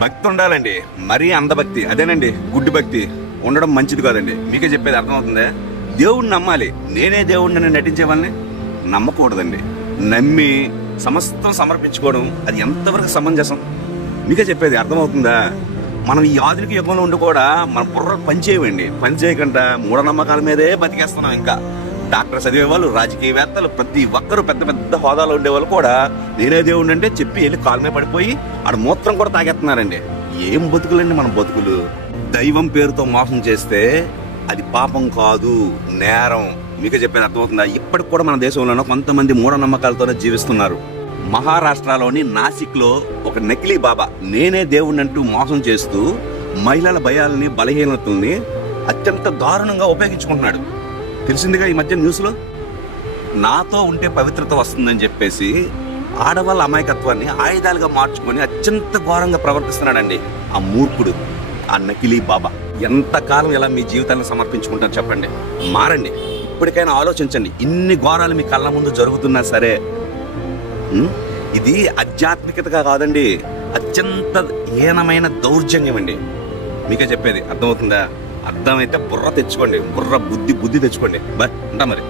భక్తి ఉండాలండి, మరీ అందభక్తి అదేనండి గుడ్డి భక్తి ఉండడం మంచిది కాదండి. మీకే చెప్పేది అర్థమవుతుందా? దేవుణ్ణి నమ్మాలి. నేనే దేవుణ్ణి నటించే వాళ్ళని నమ్మకూడదండి. నమ్మి సమస్తం సమర్పించుకోవడం అది ఎంతవరకు సమంజసం? మీకే చెప్పేది అర్థమవుతుందా? మనం ఈ ఆధునిక యుగంలో ఉండి కూడా మన బుర్ర పనిచేయమండి. పనిచేయకుండా మూఢనమ్మకాల మీదే బతికేస్తున్నాం. ఇంకా డాక్టర్ చదివేవాళ్ళు, రాజకీయవేత్తలు, ప్రతి ఒక్కరు పెద్ద పెద్ద హోదాలో ఉండేవాళ్ళు కూడా నేనే దేవుడు అంటే చెప్పి వెళ్ళి కాలు మీద పడిపోయి ఆడ మూత్రం కూడా తాగేస్తున్నారండి. ఏం బతుకులండి మన బతుకులు? దైవం పేరుతో మోసం చేస్తే అది పాపం కాదు, నేరం. మీకు చెప్పేది అర్థమవుతుందా? ఇప్పటికి కూడా మన దేశంలోనూ కొంతమంది మూఢనమ్మకాలతోనే జీవిస్తున్నారు. మహారాష్ట్రలోని నాసిక్ లో ఒక నకిలీ బాబా నేనే దేవుణ్ణి అంటూ మోసం చేస్తూ మహిళల భయాలని, బలహీనతల్ని అత్యంత దారుణంగా ఉపయోగించుకుంటున్నాడు. తెలిసిందిగా ఈ మధ్య న్యూస్ లో. నాతో ఉంటే పవిత్రత వస్తుందని చెప్పేసి ఆడవాళ్ళ అమాయకత్వాన్ని ఆయుధాలుగా మార్చుకొని అత్యంత ఘోరంగా ప్రవర్తిస్తున్నాడండి ఆ మూర్ఖుడు, ఆ నకిలీ బాబా. ఎంతకాలం ఇలా మీ జీవితాన్ని సమర్పించుకుంటారు చెప్పండి? మారండి. ఇప్పటికైనా ఆలోచించండి. ఇన్ని ఘోరాలు మీ కళ్ళ ముందు జరుగుతున్నా సరే ఇది ఆధ్యాత్మికతగా కాదండి, అత్యంత హీనమైన దౌర్జన్యం అండి. మీకే చెప్పేది అర్థమవుతుందా? అర్థమైతే బుర్ర తెచ్చుకోండి, బుర్ర బుద్ధి తెచ్చుకోండి. బట్ ఉంటా మరి.